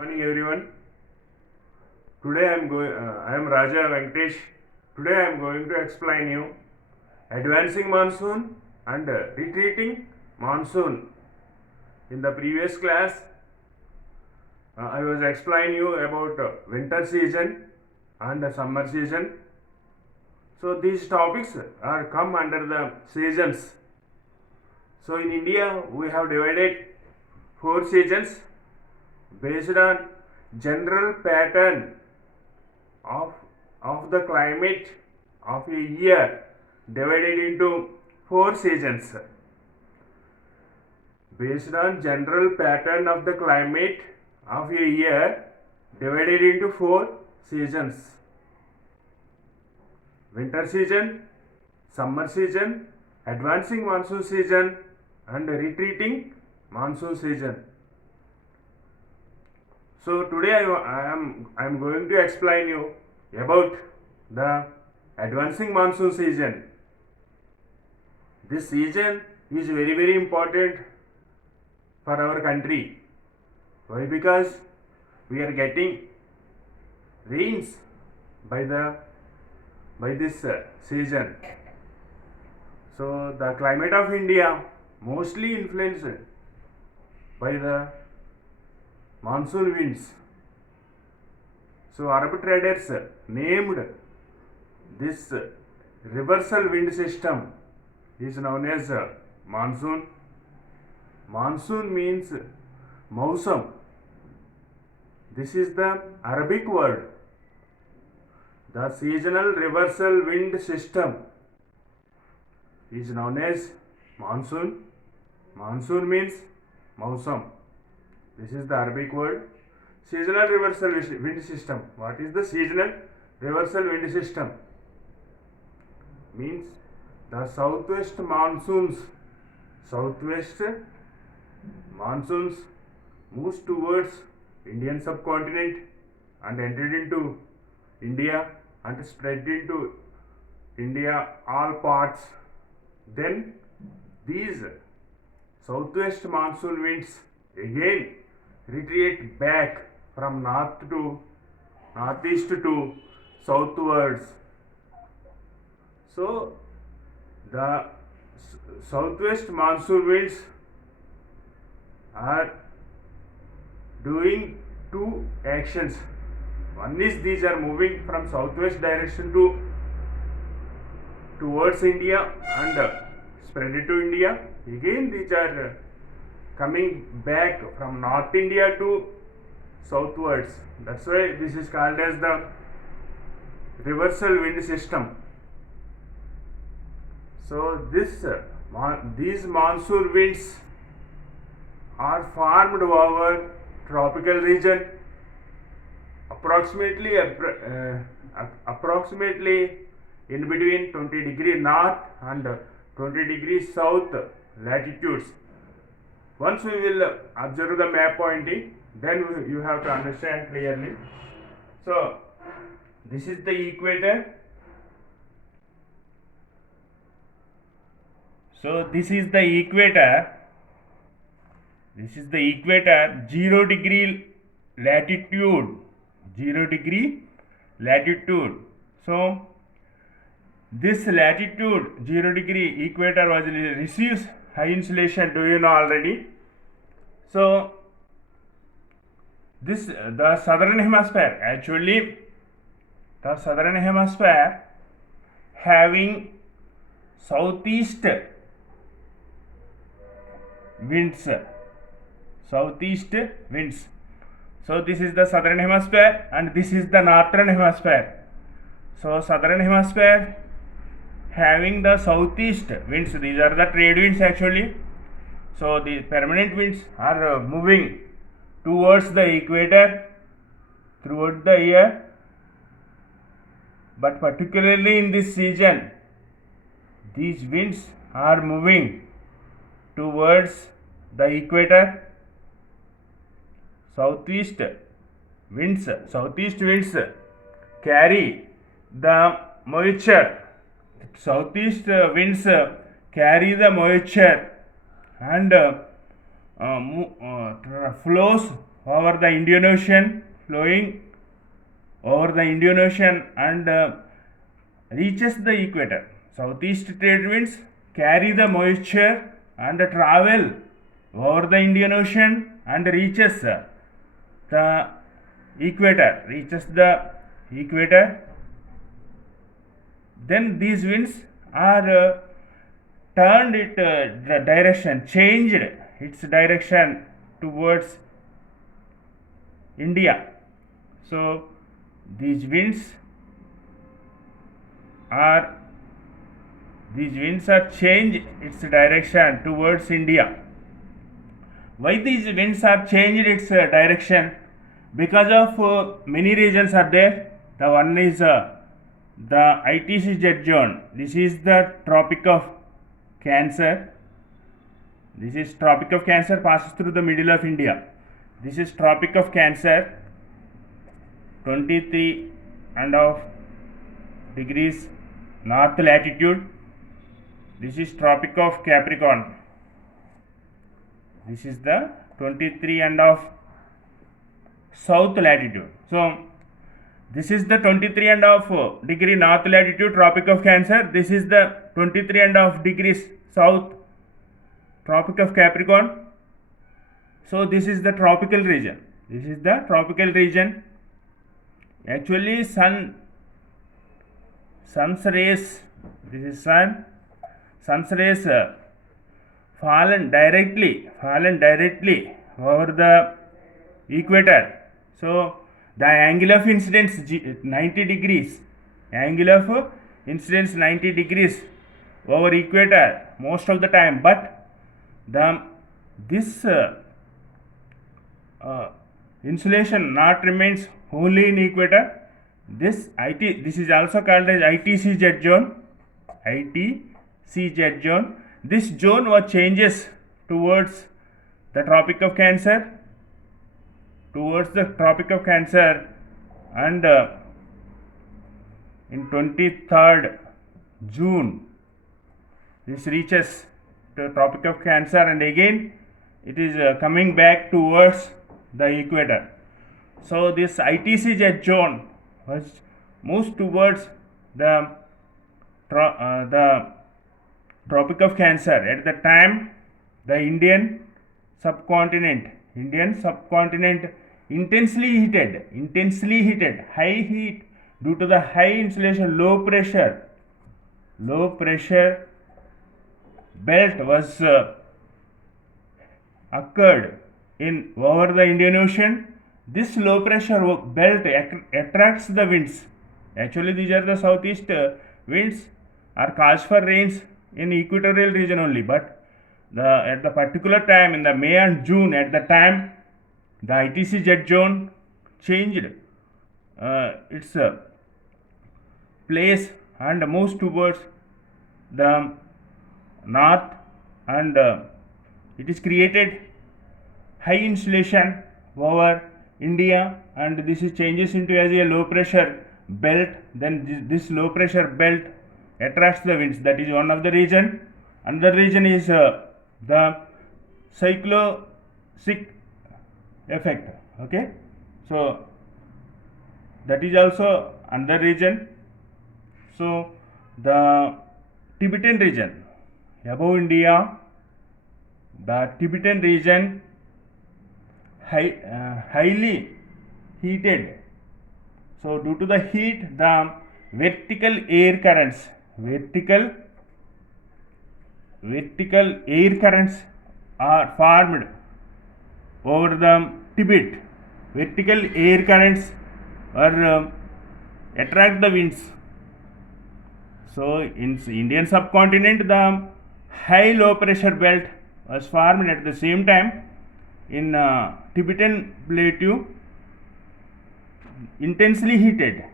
Morning everyone. Today I am Raja Venkatesh. Today I am going to explain you advancing monsoon and retreating monsoon. In the previous class, I was explaining you about winter season and the summer season. So these topics are come under the seasons. So in India we have divided 4 seasons based on general pattern of, of the climate of a year divided into 4 seasons. Based on general pattern of the climate of a year divided into 4 seasons: winter season, summer season, advancing monsoon season and retreating monsoon season. So today I am going to explain you about the advancing monsoon season. This season is very important for our country. Why? Because we are getting rains by this season. So the climate of India mostly influenced by the monsoon winds. So Arab traders named this reversal wind system is known as monsoon. Monsoon means Mausam. This is the Arabic word. The seasonal reversal wind system is known as monsoon. Monsoon means Mausam. This is the Arabic word. Seasonal reversal wind system. What is the seasonal reversal wind system? Means the southwest monsoons moves towards Indian subcontinent and entered into India and spread into India all parts. Then these southwest monsoon winds again retreat back from northeast to southwards. So the southwest monsoon winds are doing two actions. One is these are moving from southwest direction towards India and spread it to India. Again these are coming back from North India to southwards. That's why this is called as the reversal wind system. So these monsoon winds are formed over tropical region approximately in between 20 degree north and 20 degree south latitudes. Once we will observe the map pointing, then you have to understand clearly. So this is the equator. So this is the equator. 0 degree latitude. 0 degree latitude. So this latitude 0 degree equator receives high insulation. Do you know already? So this the southern hemisphere, actually the southern hemisphere having southeast winds. So this is the southern hemisphere and this is the northern hemisphere. So southern hemisphere having the southeast winds. These are the trade winds actually. So the permanent winds are moving towards the equator throughout the year, but particularly in this season these winds are moving towards the equator. Southeast winds carry the moisture. Southeast winds carry the moisture and flows over the Indian Ocean, flowing over the Indian Ocean and reaches the equator. Southeast trade winds carry the moisture and travel over the Indian Ocean and reaches the equator. Then these winds are turned the direction, changed its direction towards India. So these winds are changed its direction towards India. Why these winds are changed its direction? Because of many reasons are there. The one is the ITC zone. This is the Tropic of Cancer. This is Tropic of Cancer passes through the middle of India. This is Tropic of Cancer, 23.5 degrees north latitude. This is Tropic of Capricorn. This is the 23.5 south latitude. So this is the 23.5 degree north latitude Tropic of Cancer. This is the 23.5 degrees south Tropic of Capricorn. So this is the tropical region. This is the tropical region. Actually sun's rays, this is sun's rays fallen directly over the equator. So the angle of incidence 90 degrees, angle of incidence 90 degrees over equator most of the time, but this insulation not remains only in equator. This is also called as ITC jet zone. ITC jet zone. This zone was changes towards the Tropic of Cancer, and in 23rd June this reaches to Tropic of Cancer, and again it is coming back towards the equator. So this ITC jet zone moves towards the Tropic of Cancer. At the time, the Indian subcontinent intensely heated, high heat due to the high insulation, low pressure belt was occurred in over the Indian Ocean. This low pressure belt attracts the winds. Actually, these are the southeast winds are cause for rains in equatorial region only, but at the particular time in the May and June, at the time the ITC jet zone changed its place and moves towards the north, and it is created high insulation over India, and this is changes into as a low pressure belt. Then this low pressure belt attracts the winds. That is one of the reason. Another reason is the cyclonic effect. Okay, so that is also another reason. So the Tibetan region above India, the Tibetan region highly heated. So due to the heat, the vertical air currents are formed over the Tibet. Vertical air currents are attract the winds. So in Indian subcontinent, the high low pressure belt was formed at the same time. In Tibetan plateau, intensely heated,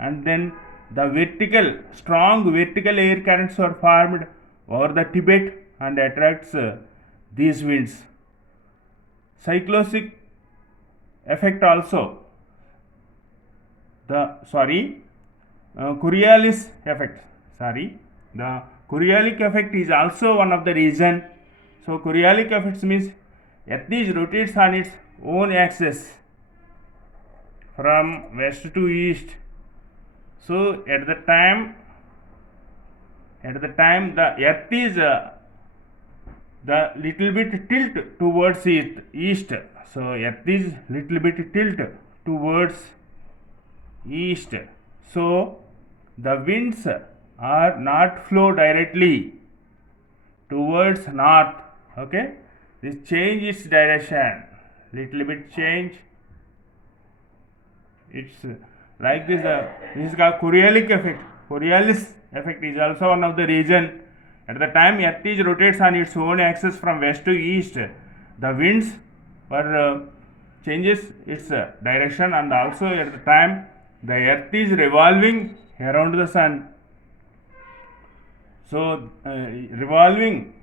and then the strong vertical air currents are formed over the Tibet and attracts these winds. Cyclonic effect also. Coriolis effect. The Coriolis effect is also one of the reason. So Coriolis effects means Earth is rotates on its own axis from west to east. So at the time the Earth is the little bit tilt towards east. So Earth is little bit tilt towards east. So the winds are not flow directly towards north. Okay, this change its direction, little bit change. It's like this. This is called Coriolis effect. Coriolis effect is also one of the reason. At the time Earth is rotates on its own axis from west to east, the winds were changes its direction, and also at the time the Earth is revolving around the sun. So revolving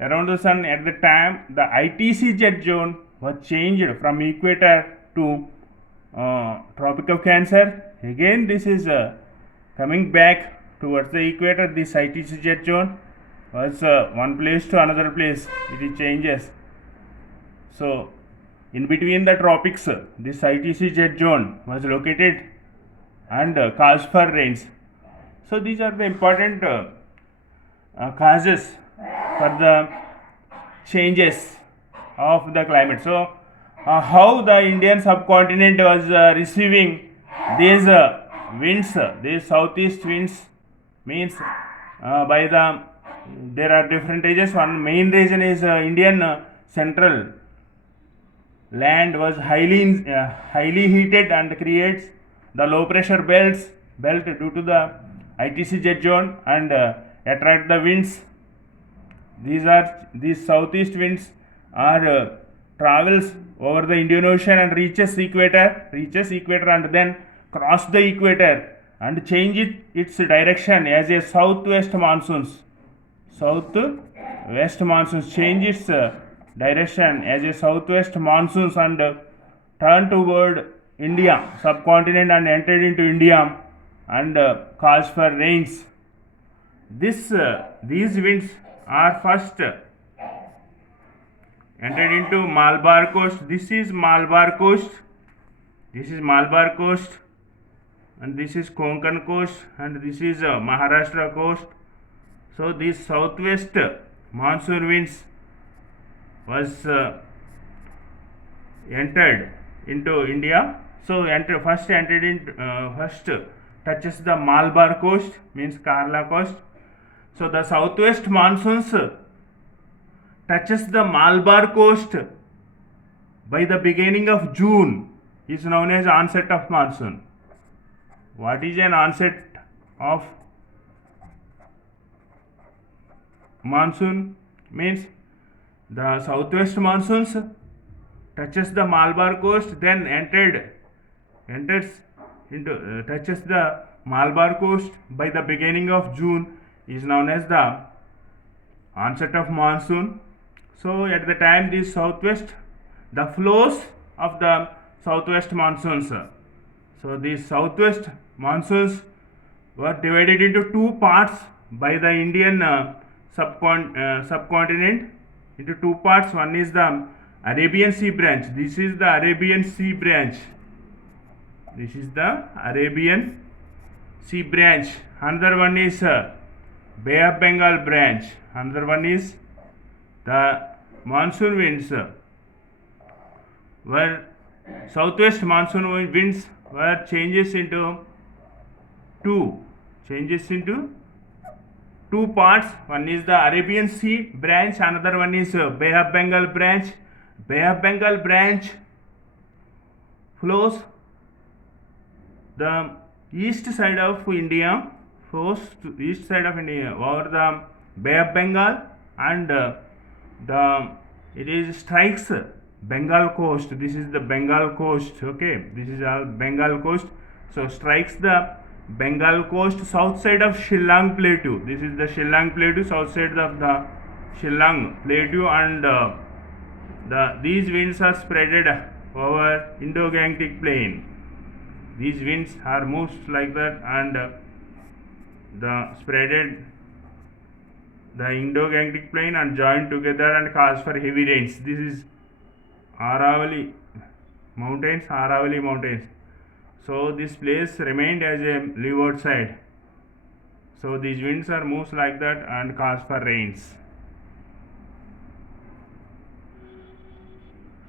around the sun at the time the ITC zone was changed from equator to Tropic of Cancer. Again this is coming back towards the equator. This ITC zone was one place to another place, it changes. So in between the tropics this ITC zone was located and caused for rains. So these are the important causes for the changes of the climate. So how the Indian subcontinent was receiving these winds, these southeast winds, means by the there are different regions. One main reason is Indian central land was highly heated and creates the low pressure belt due to the ITC zone and attract the winds. These southeast winds are travels over the Indian Ocean and reaches equator and then cross the equator and change its direction as a southwest monsoons change its direction as a southwest monsoons and turn toward India subcontinent and entered into India and cause for rains. These winds are first entered into Malabar coast. This is Malabar coast, and this is Konkan coast, and this is Maharashtra coast. So these southwest monsoon winds was entered into India. So first touches the Malabar coast, means Kerala coast. So the southwest monsoons touches the Malabar coast by the beginning of June, is known as onset of monsoon. What is an onset of monsoon? Means the southwest monsoons touches the Malabar coast, then touches the Malabar coast by the beginning of June, is known as the onset of monsoon. So at the time the flows of the southwest monsoons. So these southwest monsoons were divided into two parts by the Indian subcontinent into two parts. One is the Arabian Sea branch. This is the Arabian Sea branch. Another one is Bay of Bengal branch. Another one is the monsoon winds were southwest monsoon winds were changes into two parts. One is the Arabian Sea branch, another one is Bay of Bengal branch. Bay of Bengal branch flows the east side of India over the Bay of Bengal, and it strikes Bengal coast. This is the Bengal coast. Okay, this is our Bengal coast. So strikes the Bengal coast south side of Shillong Plateau. This is the Shillong Plateau, south side of the Shillong Plateau, and these winds are spreaded over Indo-Gangetic plain. These winds are moved like that and spreaded the Indo-Gangetic plain and joined together and cause for heavy rains. This is Aravalli Mountains. So this place remained as a leeward side. So these winds are moves like that and cause for rains.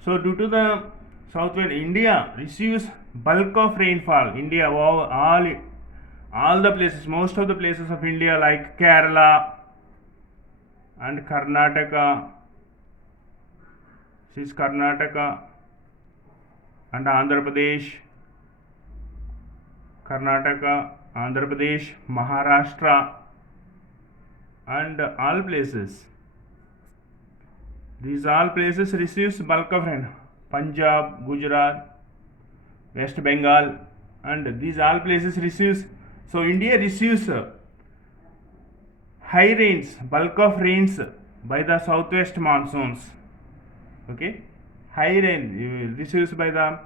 So due to the southwest, India receives bulk of rainfall. India, all the places, most of the places of India like Kerala and Karnataka, this is Karnataka and Andhra Pradesh, Maharashtra, and all places. These all places receives bulk of rain. Punjab, Gujarat, West Bengal, and these all places receives. So India receives high rains, bulk of rains by the southwest monsoons. Okay, high rain receives by the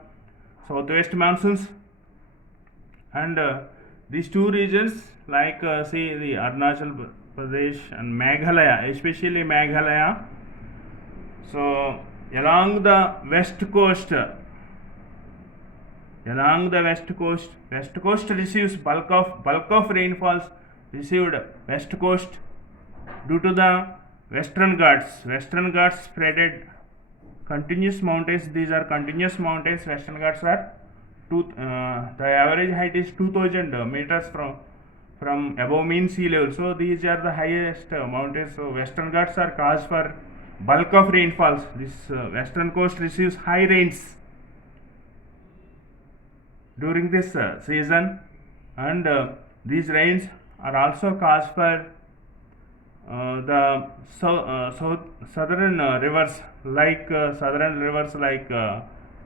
southwest monsoons, and these two regions like say the Arunachal Pradesh and Meghalaya, especially Meghalaya. So along the west coast receives bulk of rainfalls received west coast due to the Western Ghats spreaded continuous mountains. These are continuous mountains. Western Ghats are the average height is 2000 meters from above mean sea level. So these are the highest mountains. So Western Ghats are cause for bulk of rainfalls. This western coast receives high rains during this season, and these rains are also cause for the southern rivers like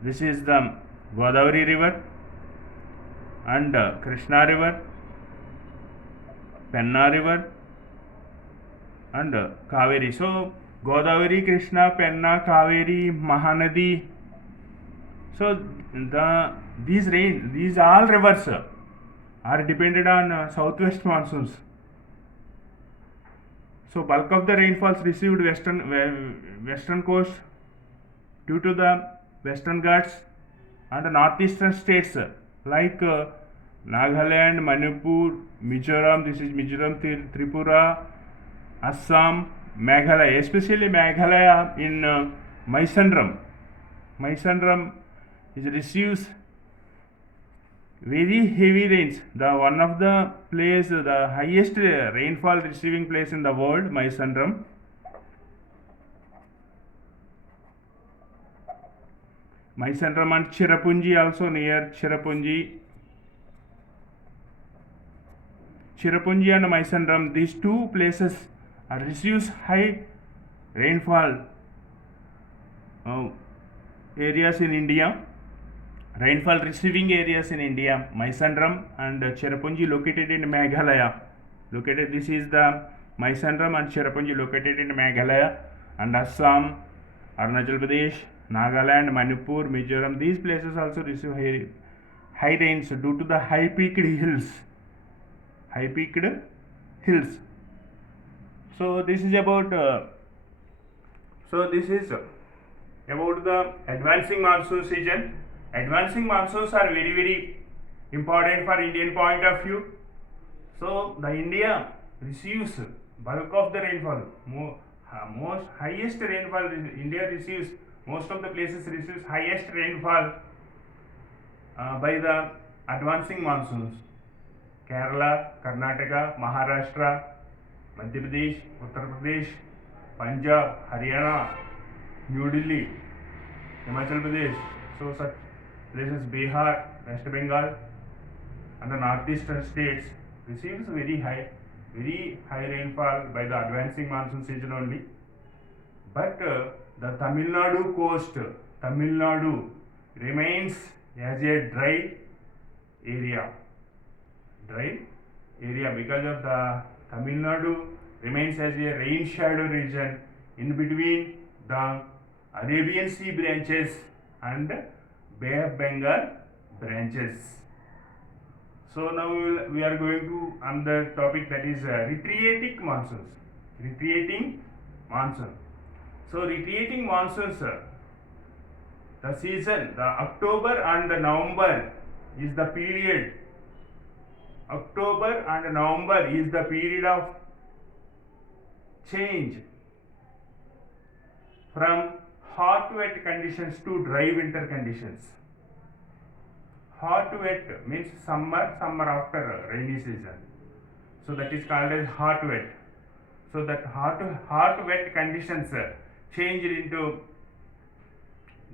this is the Godavari river and Krishna river, Penna river, and Kaveri. So Godavari, Krishna, Penna, Kaveri, Mahanadi. So these all rivers are dependent on southwest monsoons. So bulk of the rainfalls received western coast due to the Western Ghats and northeastern states like Nagaland, Manipur, Mizoram. This is Mizoram, Tripura, Assam, Meghalaya, especially Meghalaya in Mysandram. Mysandram receives very heavy rains. The one of the place, the highest rainfall receiving place in the world, Mysandram. Mysandram and Cherrapunji also near Cherrapunji. Cherrapunji and Mysandram, these two places receives high rainfall areas in India. Rainfall receiving areas in India, Mysandram and Cherrapunji located in Meghalaya. This is the Mysandram and Cherrapunji located in Meghalaya, and Assam, Arunachal Pradesh, Nagaland, Manipur, Mizoram. These places also receive high rains due to the high peaked hills. So this is about the advancing monsoon season. Advancing monsoons are very, very important for Indian point of view. So the India receives bulk of the rainfall. Most highest rainfall India receives. Most of the places receives highest rainfall by the advancing monsoons. Kerala, Karnataka, Maharashtra, Madhya Pradesh, Uttar Pradesh, Punjab, Haryana, New Delhi, Himachal Pradesh. So such places, Bihar, West Bengal, and the northeastern states receives very high rainfall by the advancing monsoon season only. But the Tamil Nadu coast, Tamil Nadu remains as a dry area because of the Tamil Nadu remains as a rain shadow region in between the Arabian Sea branches and Bay of Bengal branches. So now we are going to another topic, that is retreating monsoons. So retreating monsoons the season, the October and the November is the period. October and November is the period of change from hot wet conditions to dry winter conditions. Hot wet means summer after rainy season. So that is called as hot wet. So that hot wet conditions changed into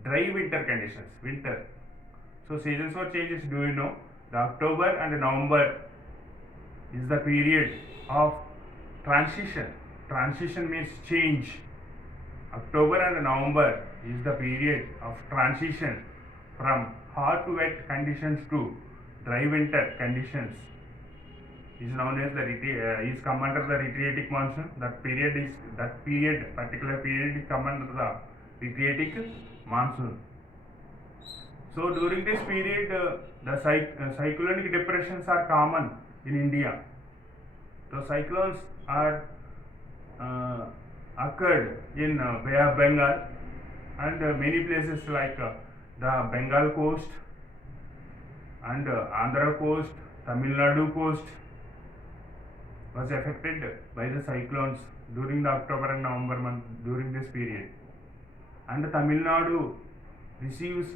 dry winter conditions, winter. So seasons for changes, do you know? The October and November is the period of transition. Transition means change. October and November is the period of transition from hot wet conditions to dry winter conditions. Is known as the is come under the Retreatic monsoon. Particular period is come under the Retreatic monsoon. So during this period, the cyclonic depressions are common in India. The cyclones are occurred in Bay of Bengal and many places like the Bengal coast and Andhra coast, Tamil Nadu coast was affected by the cyclones during the October and November month during this period. And Tamil Nadu receives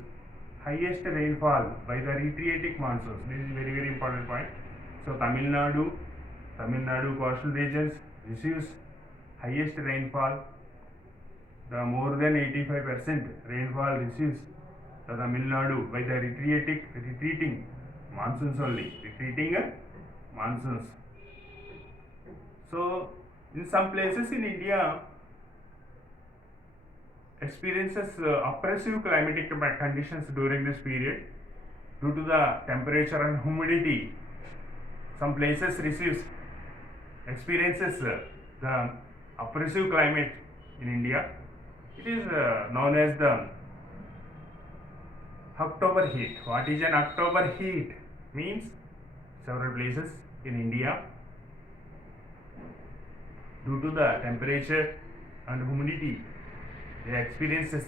highest rainfall by the Retreatic monsoons. This is very important point. So Tamil Nadu coastal regions receives highest rainfall. The more than 85% rainfall receives the Tamil Nadu by the retreating monsoons only. Retreating monsoons. So in some places in India experiences oppressive climatic conditions during this period due to the temperature and humidity. Some places experiences the oppressive climate in India. It is known as the October heat. What is an October heat? Means several places in India due to the temperature and humidity they experiences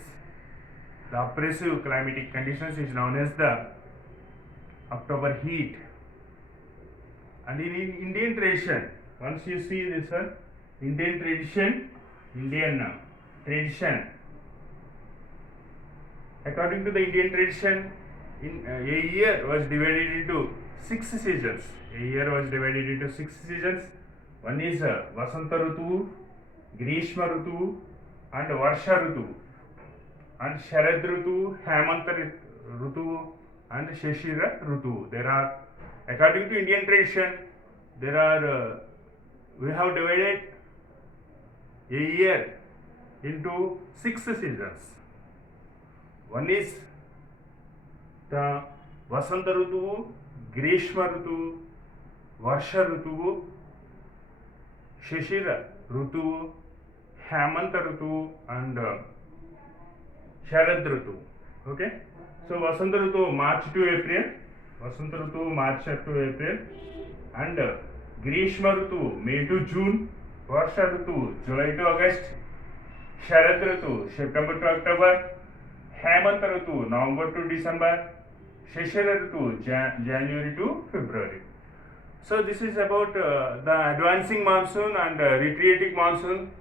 the oppressive climatic conditions is known as the October heat. And in Indian tradition, once you see this one, Indian tradition, according to the Indian tradition, a year was divided into 6 seasons. One is Vasanta Rutu, Grishma Rutu, and Varsha Rutu, and Sharad Rutu, Hemanta Rutu, and Shishira Rutu. There are, according to Indian tradition, we have divided a year into 6 seasons. One is the Vasanta Rutu, Grishma Rutu, Varsha Rutu, Shishira Rutu, Hemanta Rutu, and Sharad Rutu. Okay. So Vasanta Rutu March to April, and Grishma Rutu May to June, Varsha Rutu July to August, Sharad Rutu September to October, Hemanta Rutu November to December, Shishira Rutu January to February. So this is about the advancing monsoon and retreating monsoon.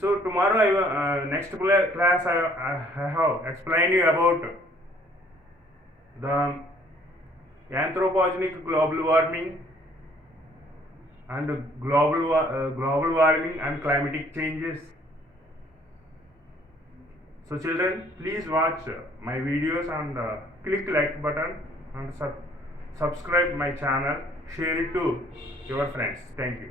So tomorrow, next class, I have explained you about the anthropogenic global warming and global warming and climatic changes. So children, please watch my videos and click like button and subscribe my channel. Share it to your friends. Thank you.